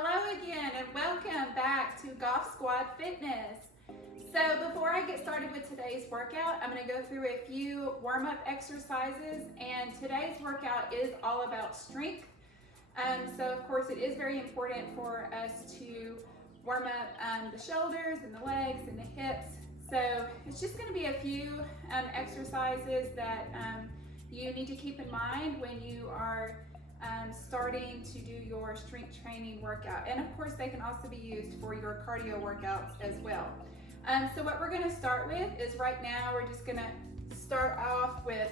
Hello again and welcome back to Golf Squad Fitness. So before I get started with today's workout, I'm going to go through a few warm-up exercises, and today's workout is all about strength. So of course it is very important for us to warm up the shoulders and the legs and the hips. So it's just going to be a few exercises that you need to keep in mind when you are starting to do your strength training workout. And of course they can also be used for your cardio workouts as well. So what we're going to start with is right now we're just going to start off with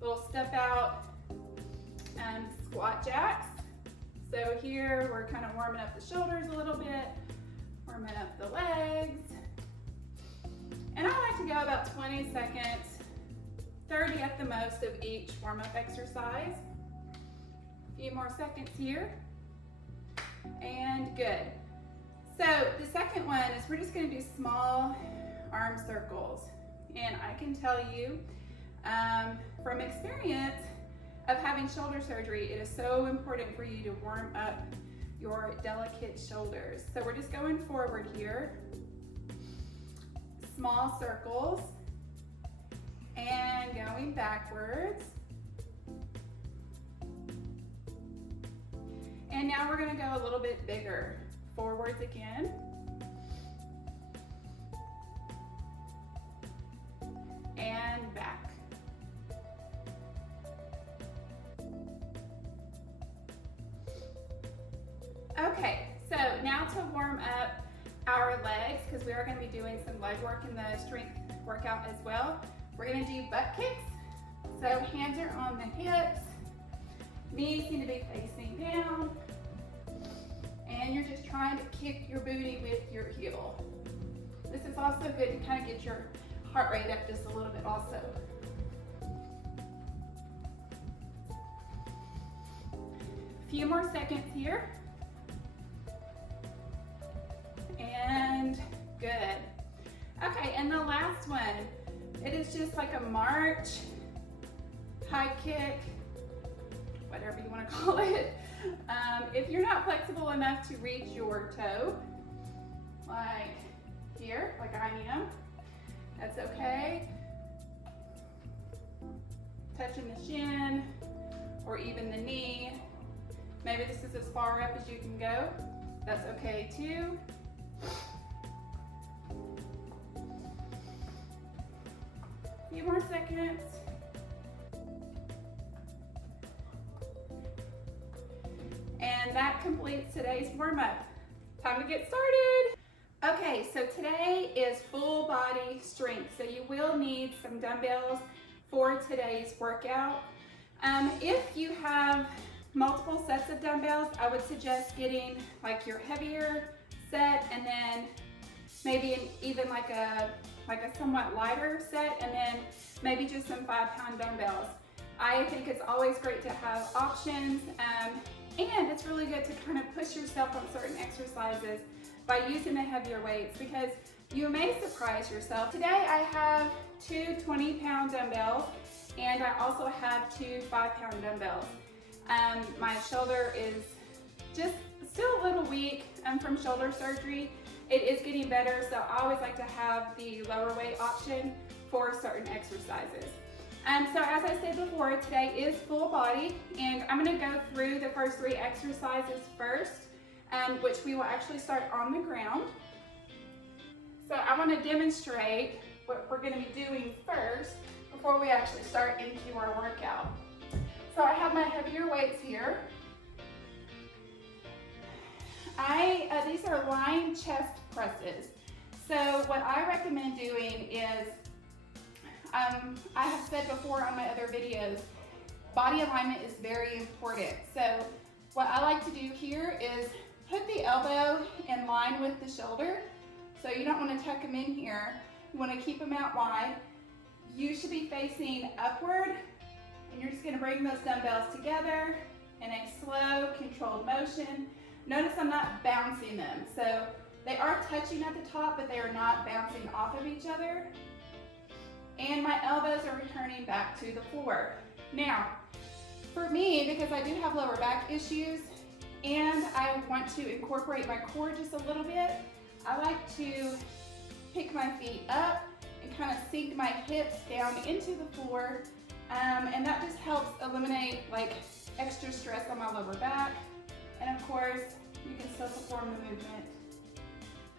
little step out squat jacks. So here we're kind of warming up the shoulders a little bit, warming up the legs. And I like to go about 20 seconds, 30 at the most of each warm-up exercise. A few more seconds here, and good. So the second one is we're just going to do small arm circles. And I can tell you from experience of having shoulder surgery, it is so important for you to warm up your delicate shoulders. So we're just going forward here, small circles, and going backwards. And now we're going to go a little bit bigger. Forwards again. And back. Okay, so now to warm up our legs, because we are going to be doing some leg work in the strength workout as well. We're going to do butt kicks. So hands are on the hips. Knees need to be facing down. And you're just trying to kick your booty with your heel. This is also good to kind of get your heart rate up just a little bit also. A few more seconds here. And good. Okay, and the last one, it is just like a march, high kick, whatever you want to call it. If you're not flexible enough to reach your toe, like here, like I am, that's okay. Touching the shin or even the knee. Maybe this is as far up as you can go. That's okay too. A few more seconds. And that completes today's warm-up. Time to get started. Okay, so today is full body strength. So you will need some dumbbells for today's workout. If you have multiple sets of dumbbells, I would suggest getting like your heavier set and then maybe even like a somewhat lighter set and then maybe just some 5-pound dumbbells. I think it's always great to have options. And it's really good to kind of push yourself on certain exercises by using the heavier weights, because you may surprise yourself. Today I have two 20-pound dumbbells and I also have two 5-pound dumbbells. My shoulder is just still a little weak from shoulder surgery. It is getting better, so I always like to have the lower weight option for certain exercises. So as I said before, today is full body, and I'm going to go through the first 3 exercises first, which we will actually start on the ground. So I want to demonstrate what we're going to be doing first before we actually start into our workout. So I have my heavier weights here. These are lying chest presses. So what I recommend doing is, I have said before on my other videos, body alignment is very important. So what I like to do here is put the elbow in line with the shoulder. So you don't want to tuck them in here. You want to keep them out wide. You should be facing upward, and you're just going to bring those dumbbells together in a slow, controlled motion. Notice I'm not bouncing them. So they are touching at the top, but they are not bouncing off of each other. And my elbows are returning back to the floor. Now, for me, because I do have lower back issues, and I want to incorporate my core just a little bit, I like to pick my feet up and kind of sink my hips down into the floor, and that just helps eliminate like extra stress on my lower back. And of course, you can still perform the movement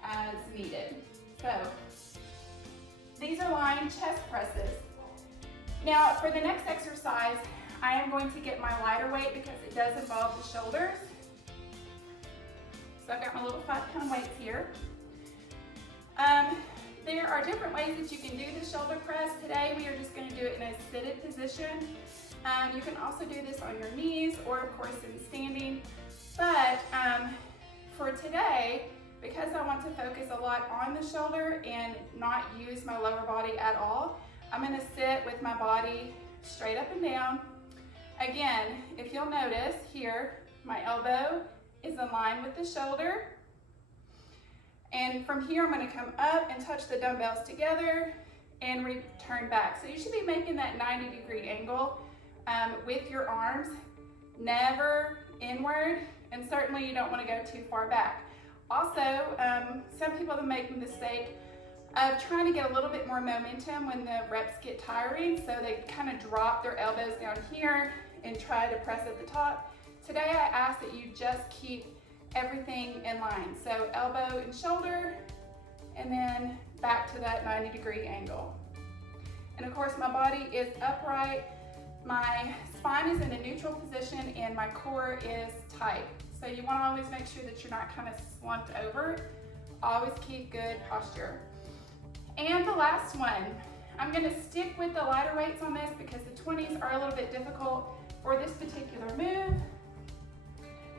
as needed. So these are lying chest presses. Now for the next exercise, I am going to get my lighter weight because it does involve the shoulders. So I've got my little 5-pound weights here. There are different ways that you can do the shoulder press. Today we are just going to do it in a seated position. You can also do this on your knees or of course in standing. But for today, because I want to focus a lot on the shoulder and not use my lower body at all, I'm going to sit with my body straight up and down. Again, if you'll notice here, my elbow is in line with the shoulder. And from here, I'm going to come up and touch the dumbbells together and return back. So you should be making that 90-degree angle with your arms, never inward, and certainly you don't want to go too far back. Also, some people make the mistake of trying to get a little bit more momentum when the reps get tiring, so they kind of drop their elbows down here and try to press at the top. Today, I ask that you just keep everything in line. So elbow and shoulder, and then back to that 90-degree angle. And of course, my body is upright, my spine is in a neutral position, and my core is tight. So you want to always make sure that you're not kind of slumped over. Always keep good posture. And the last one, I'm going to stick with the lighter weights on this because the 20s are a little bit difficult for this particular move.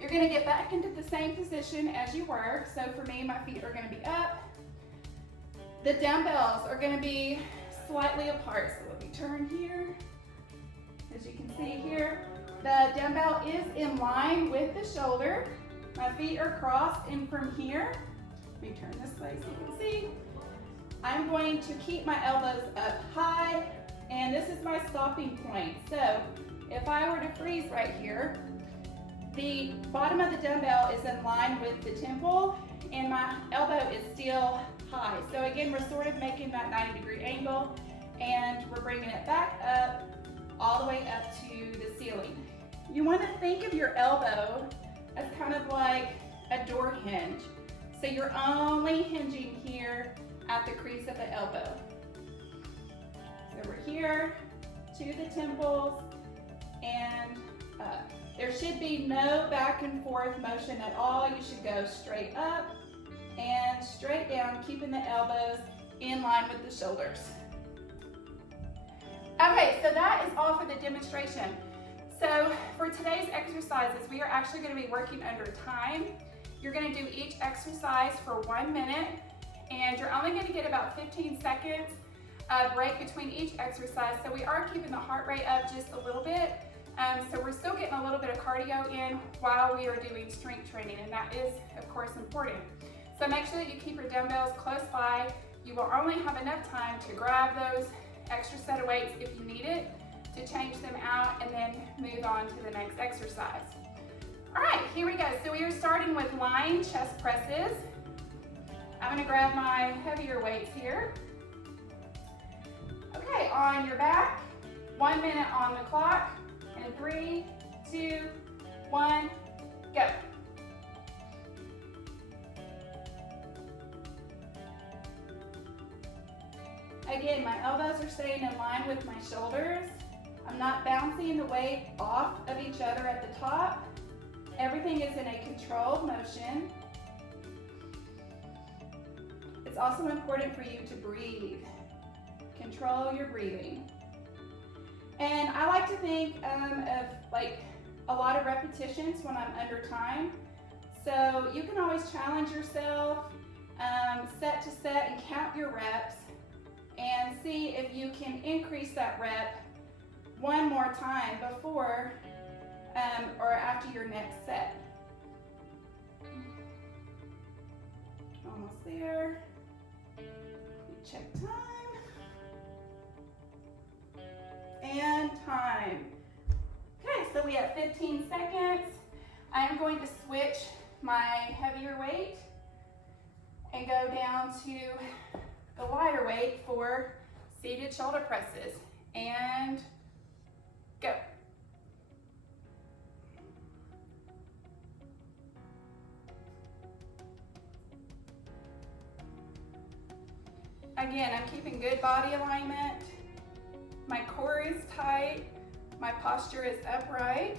You're going to get back into the same position as you were. So for me, my feet are going to be up. The dumbbells are going to be slightly apart. So let me turn here. As you can see here, the dumbbell is in line with the shoulder. My feet are crossed, and from here, let me turn this way so you can see, I'm going to keep my elbows up high, and this is my stopping point. So if I were to freeze right here, the bottom of the dumbbell is in line with the temple, and my elbow is still high. So again, we're sort of making that 90-degree angle, and we're bringing it back up, all the way up to the ceiling. You want to think of your elbow as kind of like a door hinge. So you're only hinging here at the crease of the elbow. So we're here to the temples and up. There should be no back and forth motion at all. You should go straight up and straight down, keeping the elbows in line with the shoulders. Okay, so that is all for the demonstration. So for today's exercises, we are actually going to be working under time. You're going to do each exercise for 1 minute, and you're only going to get about 15 seconds break between each exercise. So we are keeping the heart rate up just a little bit. So we're still getting a little bit of cardio in while we are doing strength training, and that is, of course, important. So make sure that you keep your dumbbells close by. You will only have enough time to grab those extra set of weights if you need it, to change them out, and then move on to the next exercise. All right, here we go. So we are starting with lying chest presses. I'm gonna grab my heavier weights here. Okay, on your back, 1 minute on the clock, and 3, 2, 1, go. Again, my elbows are staying in line with my shoulders. I'm not bouncing the weight off of each other at the top. Everything is in a controlled motion. It's also important for you to breathe. Control your breathing. And I like to think of like a lot of repetitions when I'm under time. So you can always challenge yourself, set to set, and count your reps, and see if you can increase that rep one more time before or after your next set. Almost there. Check time. And time. Okay, so we have 15 seconds. I am going to switch my heavier weight and go down to the lighter weight for seated shoulder presses. And go. Again, I'm keeping good body alignment. My core is tight. My posture is upright.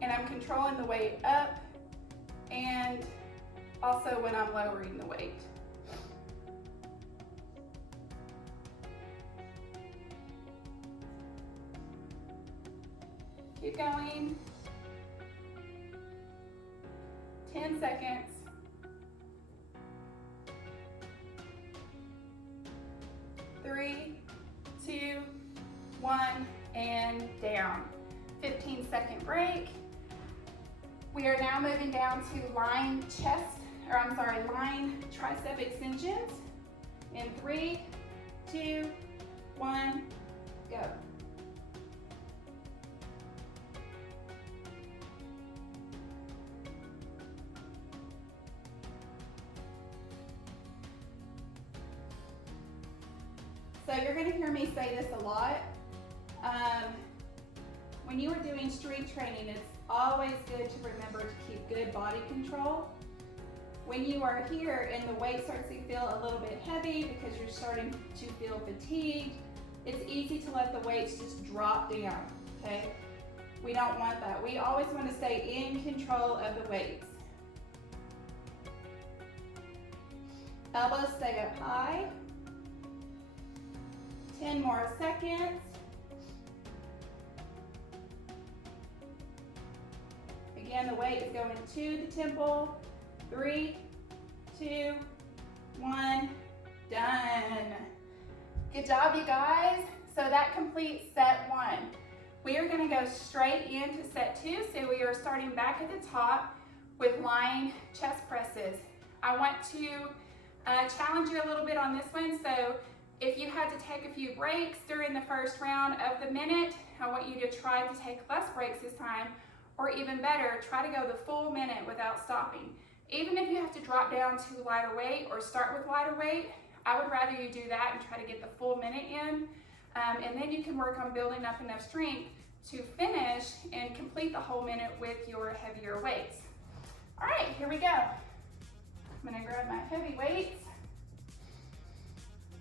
And I'm controlling the weight up and also when I'm lowering the weight. Keep going. 10 seconds. 3, 2, 1, and down. 15-second break. We are now moving down to line tricep extensions. In 3, 2, 1, go. So you're going to hear me say this a lot. When you are doing strength training, it's always good to remember to keep good body control. When you are here and the weight starts to feel a little bit heavy because you're starting to feel fatigued, it's easy to let the weights just drop down, okay? We don't want that. We always want to stay in control of the weights. Elbows stay up high. 10 more seconds. Again, the weight is going to the temple. 3, 2, 1, done. Good job, you guys. So that completes set 1. We are going to go straight into set 2. So we are starting back at the top with lying chest presses. I want to challenge you a little bit on this one. So if you had to take a few breaks during the first round of the minute, I want you to try to take less breaks this time, or even better, try to go the full minute without stopping. Even if you have to drop down to lighter weight or start with lighter weight, I would rather you do that and try to get the full minute in, and then you can work on building up enough strength to finish and complete the whole minute with your heavier weights. All right, here we go. I'm gonna grab my heavy weights.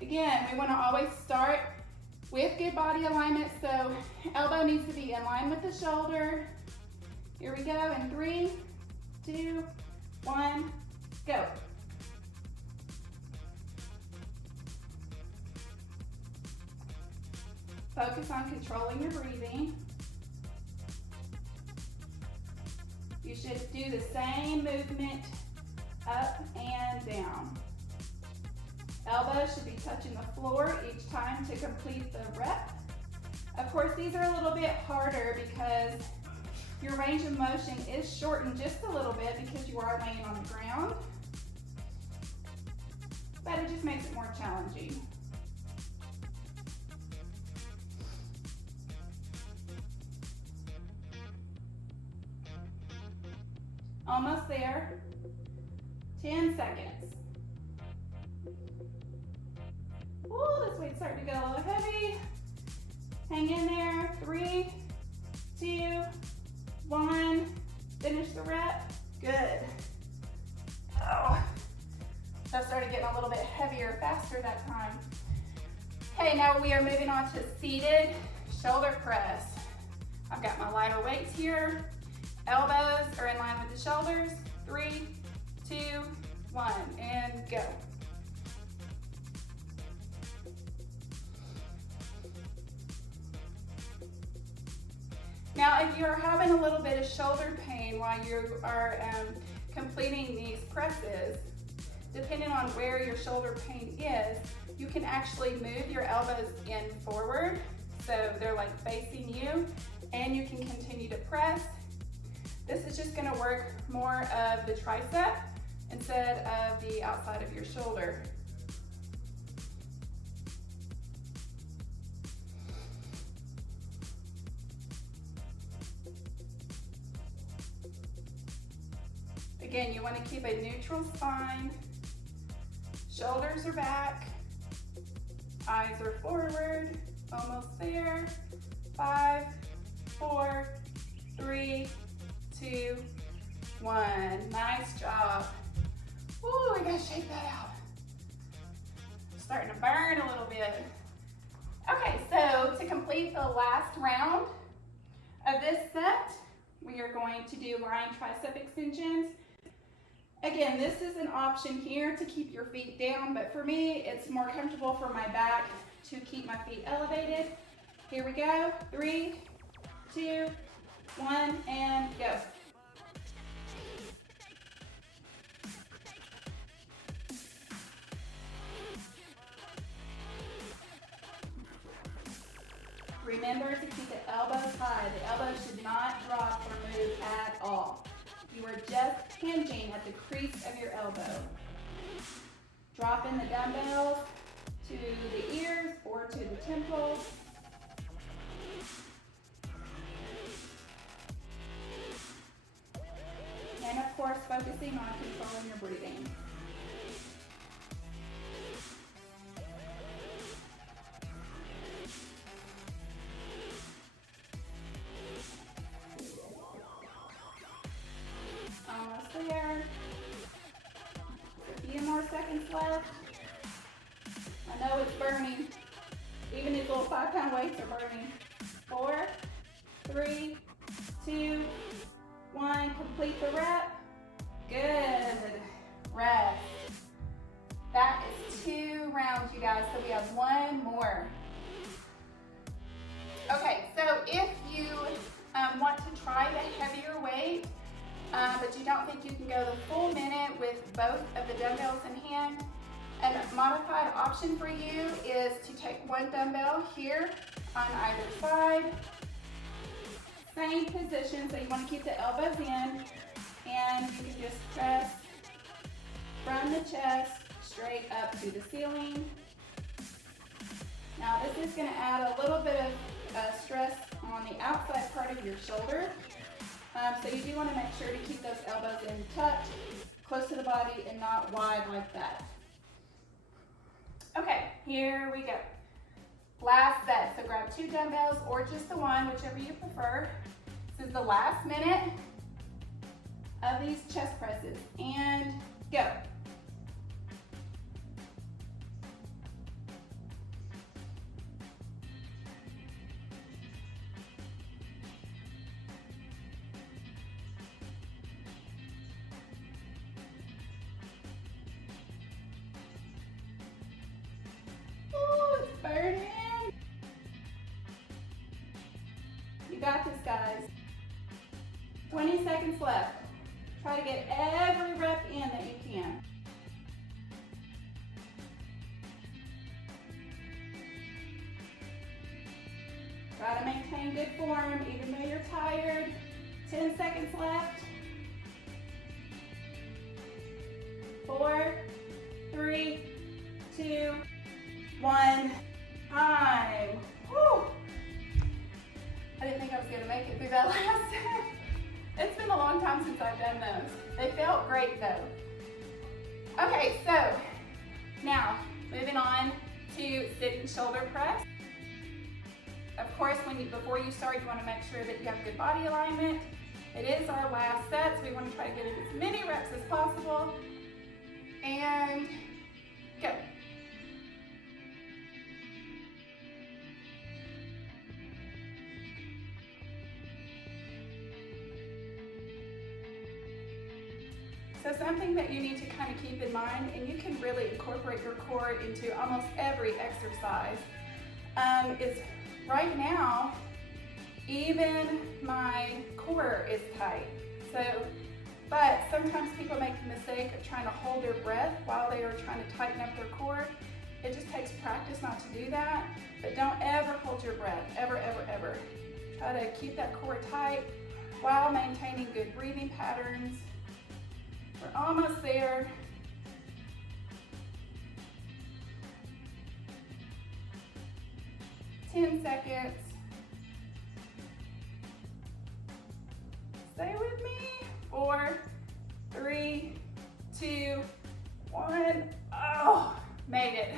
Again, we wanna always start with good body alignment, so elbow needs to be in line with the shoulder. Here we go, in 3, 2, 1, go. Focus on controlling your breathing. You should do the same movement up and down. Elbows should be touching the floor each time to complete the rep. Of course, these are a little bit harder because your range of motion is shortened just a little bit because you are laying on the ground, but it just makes it more challenging. Almost there. 10 seconds. Ooh, this weight's starting to get a little heavy. Hang in there. 3, 2, 1. Finish the rep. Good. Oh, that started getting a little bit heavier faster that time. Okay, now we are moving on to seated shoulder press. I've got my lighter weights here. Elbows are in line with the shoulders. 3, 2, 1, and go. Now, if you're having a little bit of shoulder pain while you are completing these presses, depending on where your shoulder pain is, you can actually move your elbows in forward, so they're like facing you, and you can continue to press. This is just gonna work more of the tricep instead of the outside of your shoulder. Again, you want to keep a neutral spine. Shoulders are back. Eyes are forward. Almost there. 5, 4, 3, 2, 1. Nice job. Ooh, we gotta shake that out. Starting to burn a little bit. Okay, so to complete the last round of this set, we are going to do lying tricep extensions. Again, this is an option here to keep your feet down, but for me, it's more comfortable for my back to keep my feet elevated. Here we go. 3, 2, 1, and go. Remember to keep the elbows high. The elbows should not drop or move at all. You are just hinging at the crease of your elbow. Drop in the dumbbells to the ears or to the temples. And of course, focusing on controlling your breathing. Almost there. A few more seconds left. I know it's burning. Even these little 5-pound weights are burning. 4, 3, 2, 1. Complete the rep. Good. Rest. That is 2 rounds, you guys. So we have 1 more. Okay, so if you want to try the heavier weight, but you don't think you can go the full minute with both of the dumbbells in hand, a modified option for you is to take 1 dumbbell here on either side. Same position, so you want to keep the elbows in, and you can just press from the chest straight up to the ceiling. Now this is going to add a little bit of stress on the outside part of your shoulder. So you do want to make sure to keep those elbows in tucked, close to the body, and not wide like that. Okay, here we go. Last set. So grab 2 dumbbells or just the 1, whichever you prefer. This is the last minute of these chest presses. And go. Got this, guys. 20 seconds left. Try to get every rep in that you can. Try to maintain good form even though you're tired. 10 seconds left. 4, 3, 2, 1. Time. Woo. I didn't think I was going to make it through that last set. It's been a long time since I've done those. They felt great though. Okay, so now moving on to sitting shoulder press. Of course, before you start, you want to make sure that you have good body alignment. It is our last set, so we want to try to get in as many reps as possible. And go. So something that you need to kind of keep in mind, and you can really incorporate your core into almost every exercise, is right now, even my core is tight. But sometimes people make the mistake of trying to hold their breath while they are trying to tighten up their core. It just takes practice not to do that, but don't ever hold your breath, ever, ever, ever. Try to keep that core tight while maintaining good breathing patterns. We're almost there. Ten seconds. Stay with me. 4, 3, 2, 1. Oh, made it.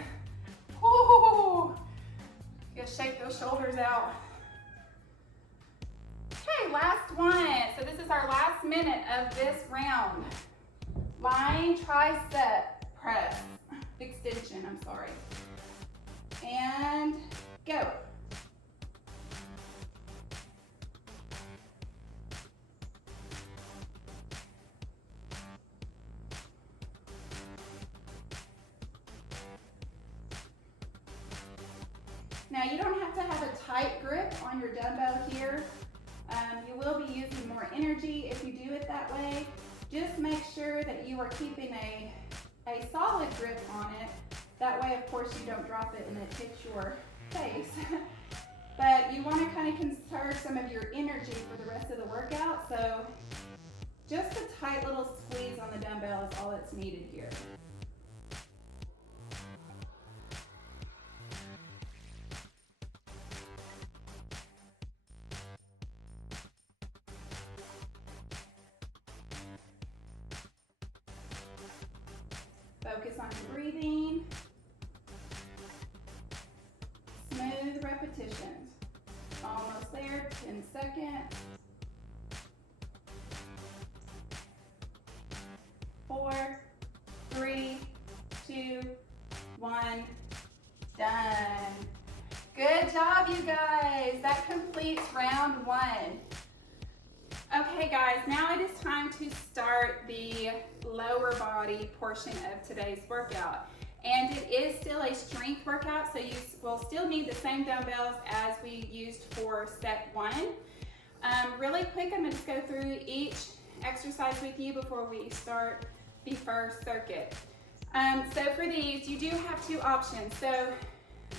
Ooh. Just shake those shoulders out. Okay, last one. So this is our last minute of this round. Lying tricep press. Extension, I'm sorry. And go. Now you don't have to have a tight grip on your dumbbell here. You will be using more energy if you do it that way. Just make sure that you are keeping a solid grip on it. That way, of course, you don't drop it and it hits your face. But you want to kind of conserve some of your energy for the rest of the workout. So just a tight little squeeze on the dumbbell is all that's needed here. Focus on your breathing. Smooth repetitions. Almost there, 10 seconds. 4, 3, 2, 1, done. Good job, you guys. That completes round 1. Okay guys, now it is time to start the lower body portion of today's workout. And it is still a strength workout, so you will still need the same dumbbells as we used for set 1. Really quick, I'm going to just go through each exercise with you before we start the first circuit. So for these, you do have 2 options. So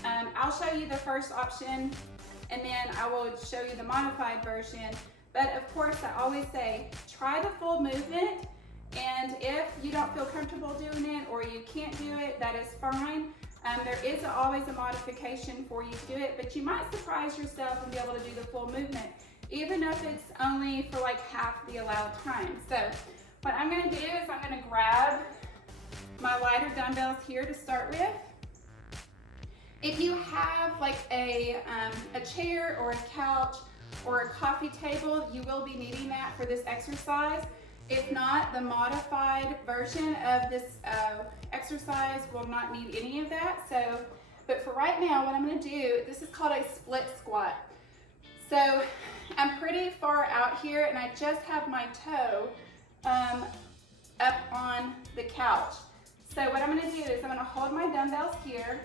I'll show you the first option, and then I will show you the modified version. But of course, I always say, try the full movement, and if you don't feel comfortable doing it or you can't do it, that is fine. There is always a modification for you to do it, but you might surprise yourself and be able to do the full movement, even if it's only for like half the allowed time. So what I'm gonna do is I'm gonna grab my lighter dumbbells here to start with. If you have like a chair or a couch or a coffee table, you will be needing that for this exercise. If not, the modified version of this exercise will not need any of that. So, but for right now, what I'm gonna do, this is called a split squat. So I'm pretty far out here and I just have my toe up on the couch. So what I'm gonna do is I'm gonna hold my dumbbells here.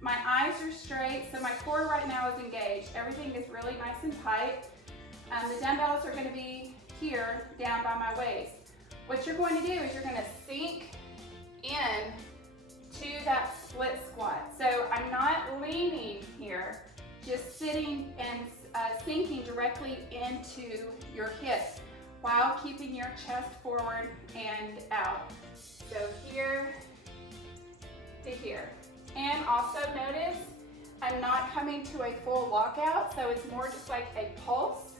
My eyes are straight, so my core right now is engaged. Everything is really nice and tight. The dumbbells are gonna be here down by my waist. What you're going to do is you're going to sink in to that split squat. So I'm not leaning here, just sitting and sinking directly into your hips while keeping your chest forward and out. So here to here. And also notice I'm not coming to a full walkout, so it's more just like a pulse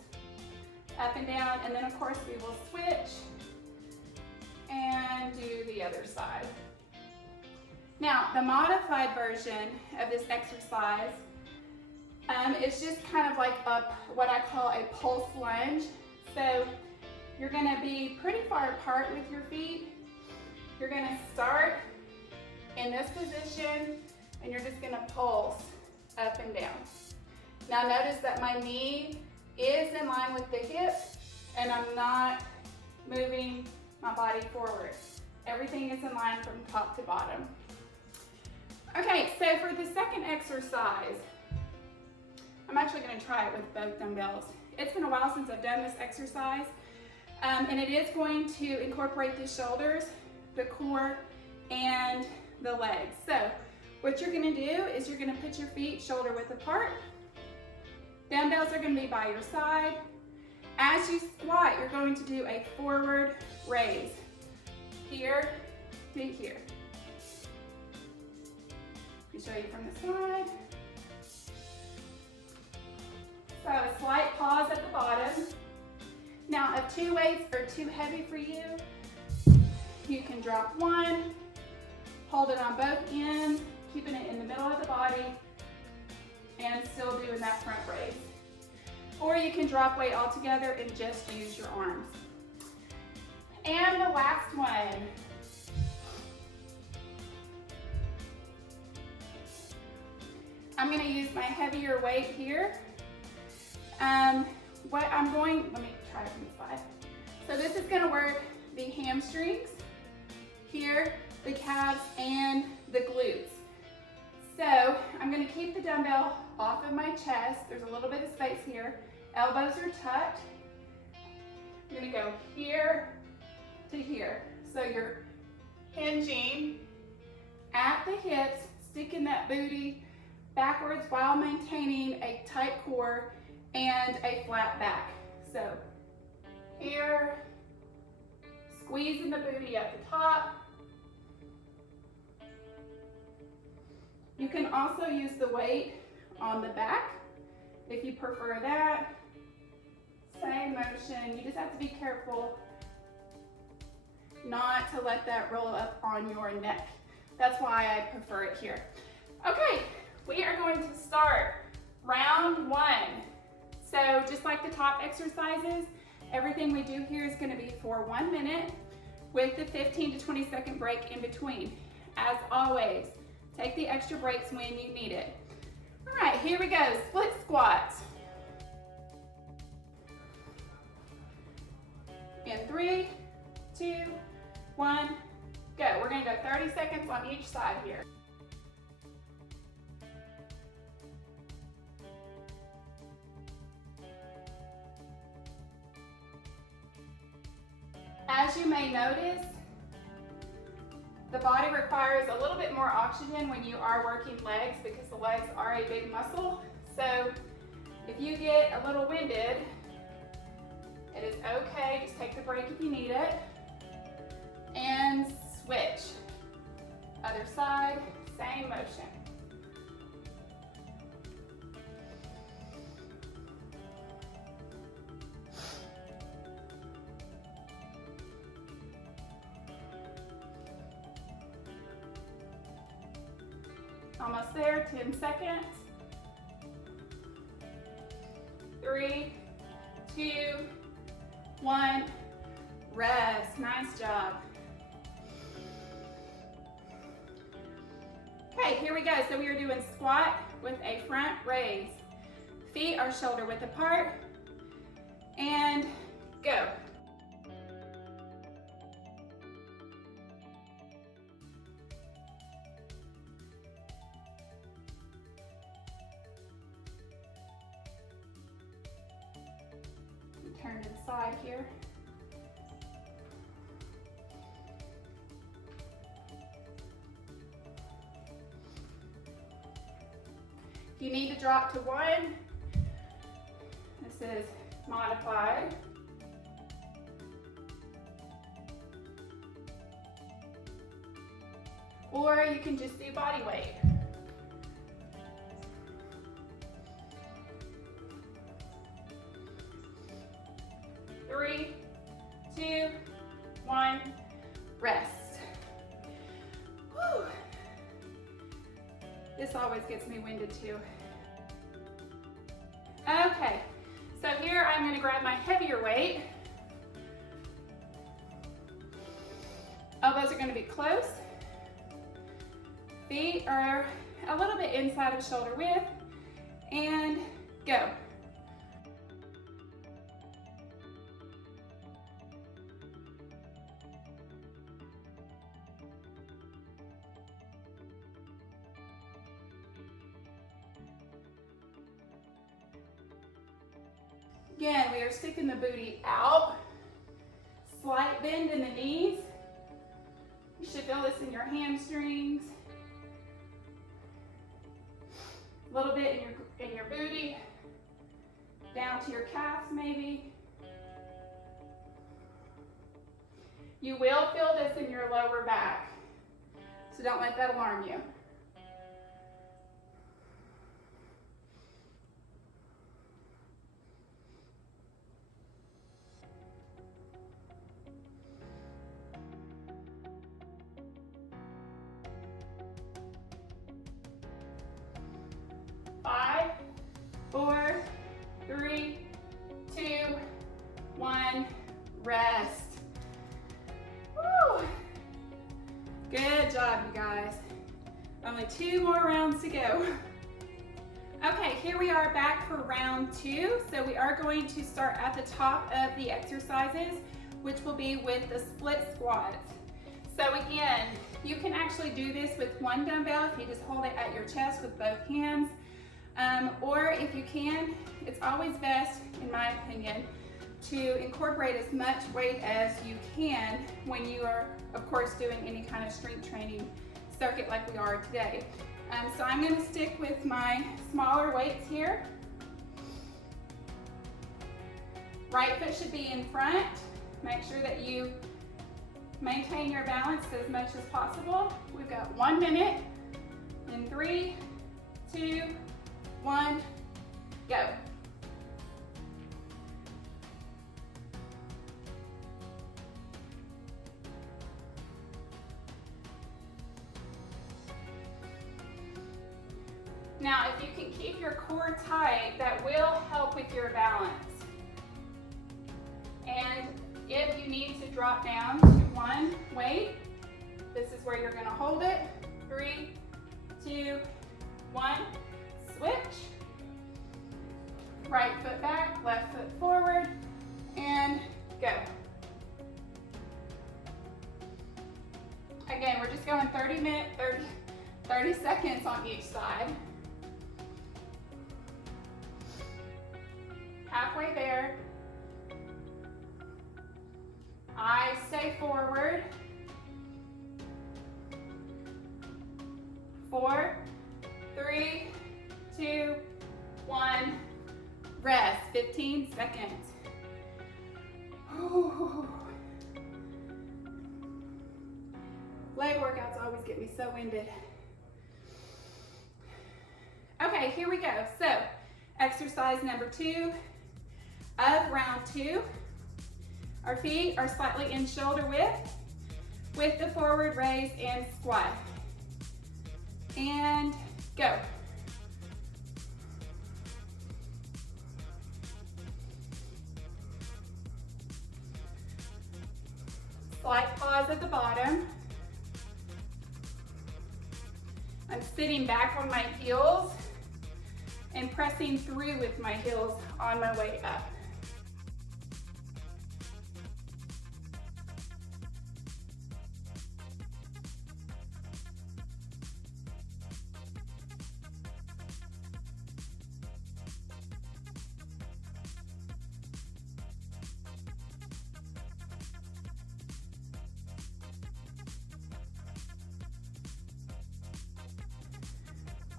up and down, and then of course we will switch and do the other side. Now the modified version of this exercise is just kind of like what I call a pulse lunge. So you're going to be pretty far apart with your feet. You're going to start in this position and you're just going to pulse up and down. Now notice that my knee is in line with the hip and I'm not moving my body forward. Everything is in line from top to bottom. Okay, so for the second exercise, I'm actually going to try it with both dumbbells. It's been a while since I've done this exercise, and it is going to incorporate the shoulders, the core, and the legs. So what you're going to do is you're going to put your feet shoulder width apart. Dumbbells are going to be by your side. As you squat, you're going to do a forward raise. Here to here. Let me show you from the side. So a slight pause at the bottom. Now if 2 weights are too heavy for you, You can drop one, hold it on both ends, keeping it in the middle of the body, and still doing that front raise. Or you can drop weight altogether and just use your arms. And the last one. I'm gonna use my heavier weight here. Let me try it from the side. So this is gonna work the hamstrings here, the calves, and the glutes. So I'm gonna keep the dumbbell off of my chest. There's a little bit of space here. Elbows are tucked. I'm gonna go here to here. So you're hinging at the hips, sticking that booty backwards while maintaining a tight core and a flat back. So here, squeezing the booty at the top. You can also use the weight on the back if you prefer that. Same motion. You just have to be careful not to let that roll up on your neck. That's why I prefer it here. Okay, we are going to start round one. So just like the top exercises, everything we do here is going to be for 1 minute with the 15 to 20 second break in between. As always, take the extra breaks when you need it. All right, here we go, split squats. In 3, 2, 1, go. We're gonna go 30 seconds on each side here. As you may notice, the body requires a little bit more oxygen when you are working legs because the legs are a big muscle. So if you get a little winded, it is okay. Just take the break if you need it. And switch. Other side, same motion. Almost there, 10 seconds. 3, 2, 1, rest. Nice job. Okay, here we go. So we are doing squat with a front raise. Feet are shoulder width apart. And go. Turn to the side here. If you need to drop to 1, this is modified. Or you can just do body weight. Three, 2, 1, rest. Whew. This always gets me winded too. Okay, so here I'm going to grab my heavier weight. Elbows are going to be close. Feet are a little bit inside of shoulder width. And go. Again, we are sticking the booty out. Slight bend in the knees. You should feel this in your hamstrings. A little bit in your booty. Down to your calves maybe. You will feel this in your lower back. So don't let that alarm you. Only 2 more rounds to go. Okay, here we are back for round 2. So we are going to start at the top of the exercises, which will be with the split squat. So again, you can actually do this with one dumbbell if you just hold it at your chest with both hands. Or if you can, it's always best, in my opinion, to incorporate as much weight as you can when you are, of course, doing any kind of strength training circuit like we are today. So I'm going to stick with my smaller weights here. Right foot should be in front. Make sure that you maintain your balance as much as possible. We've got 1 minute in 3, 2, 1, go. Now, if you can keep your core tight, that will help with your balance. And if you need to drop down to one weight, this is where you're going to hold it. 3, 2, 1, switch. Right foot back, left foot forward, and go. Again, we're just going 30 seconds on each side. Halfway there. Eyes stay forward. 4, 3, 2, 1. Rest. 15 seconds. Ooh. Leg workouts always get me so winded. Okay, here we go. So, exercise number 2 of round 2. Our feet are slightly in shoulder width with the forward raise and squat. And go. Slight pause at the bottom. I'm sitting back on my heels and pressing through with my heels on my way up.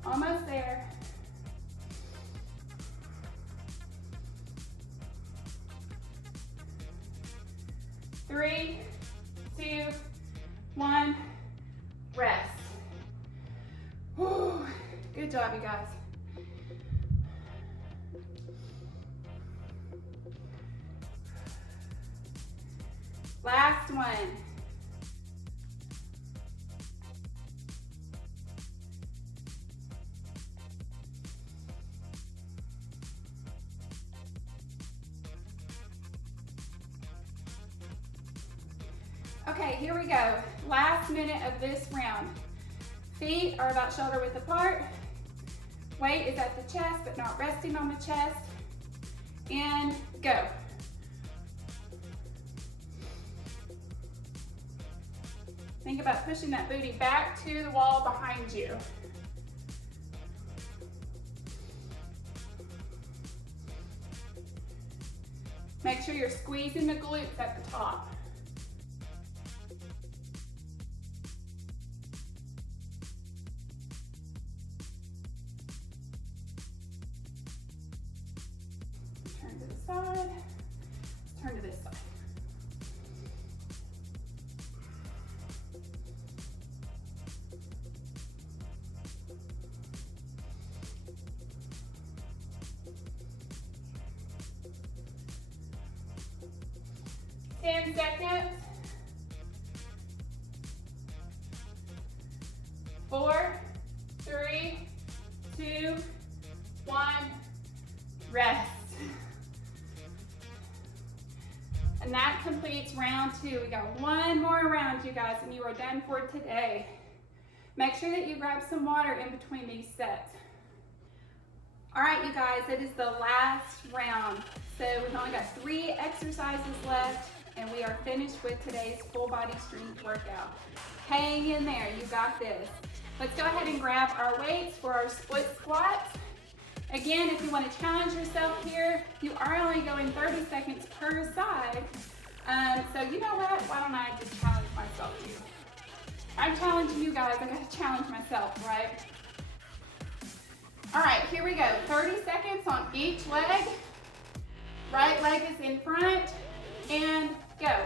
Almost there. Three, 2, 1, rest. Whew. Good job, you guys. Last one. Okay, here we go. Last minute of this round. Feet are about shoulder width apart. Weight is at the chest, but not resting on the chest. And go. Think about pushing that booty back to the wall behind you. Make sure you're squeezing the glutes at the top. Turn to the side. Turn to this side. Seconds. 4, 3, 2, 1, rest. And that completes round 2. We got one more round, you guys, and you are done for today. Make sure that you grab some water in between these sets. All right, you guys, it is the last round. So we've only got 3 exercises left, and we are finished with today's full body strength workout. Hang in there, you got this. Let's go ahead and grab our weights for our split squats. Again, if you want to challenge yourself here, you are only going 30 seconds per side. So you know what? Why don't I just challenge myself too? I'm challenging you guys. I gotta challenge myself, right? All right, here we go. 30 seconds on each leg. Right leg is in front, and go.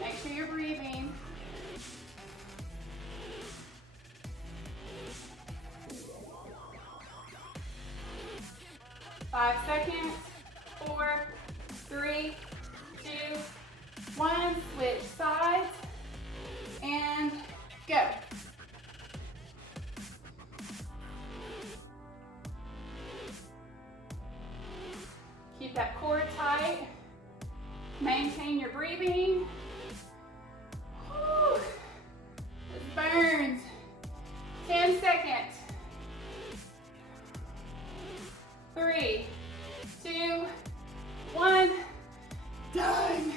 Make sure you're breathing. 5 seconds. 4, 3, 2, 1. Switch sides and go. Keep that core tight. Maintain your breathing. Whew. This burns. 10 seconds. 3, 2, 1. Done.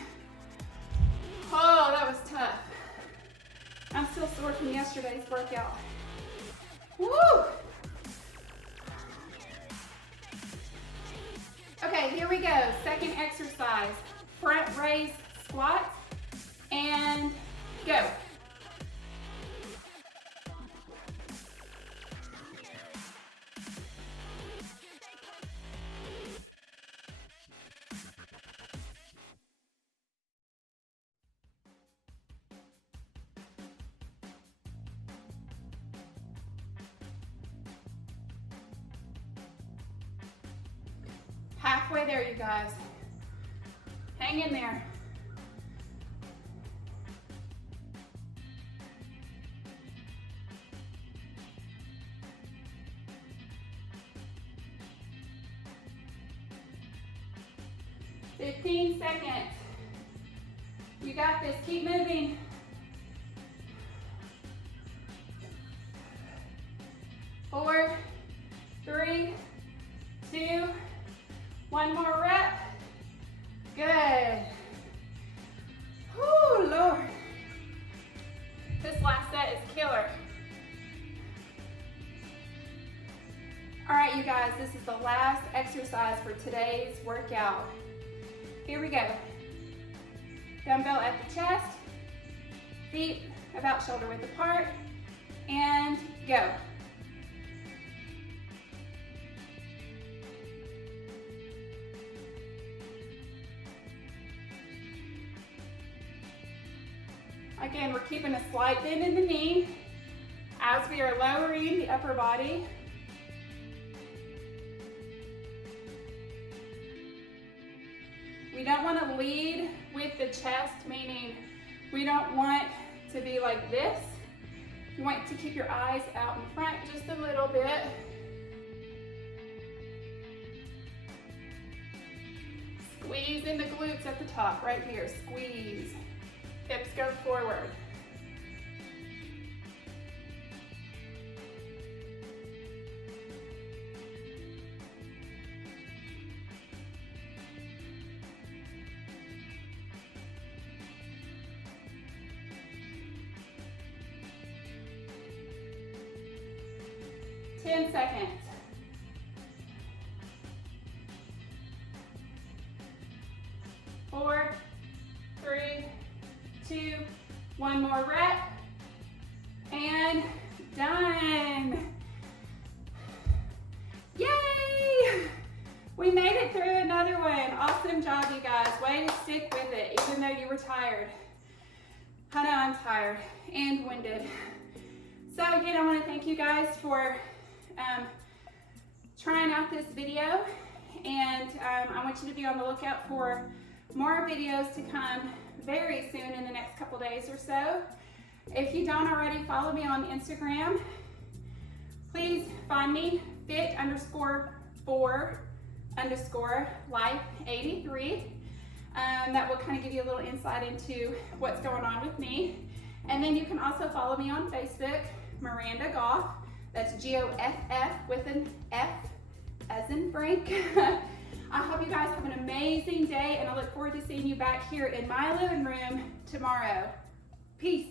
Oh, that was tough. I'm still sore from yesterday's workout. Woo! Okay, here we go. Second exercise. Front raise squat and go. Halfway there, you guys. Hang in there. "15 seconds. You got this. Keep moving. 4, 3, 2, 1 more rep. Good. Whoo, Lord. This last set is killer. All right, you guys, this is the last exercise for today's workout. Here we go. Dumbbell at the chest, feet about shoulder width apart, and go. Again, we're keeping a slight bend in the knee as we are lowering the upper body. We don't want to lead with the chest, meaning we don't want to be like this. You want to keep your eyes out in front just a little bit. Squeeze in the glutes at the top, right here, squeeze. Hips go forward. "10 seconds. 4, 3, 2, 1 more rep, and done. Yay! We made it through another one. Awesome job, you guys. Way to stick with it, even though you were tired. I know I'm tired and winded. So again, I want to thank you guys for trying out this video, and I want you to be on the lookout for more videos to come very soon in the next couple days or so. If you don't already follow me on Instagram, please find me, fit_4_life83. That will kind of give you a little insight into what's going on with me. And then you can also follow me on Facebook, Miranda Goff. That's Goff with an F as in Frank. I hope you guys have an amazing day, and I look forward to seeing you back here in my living room tomorrow. Peace.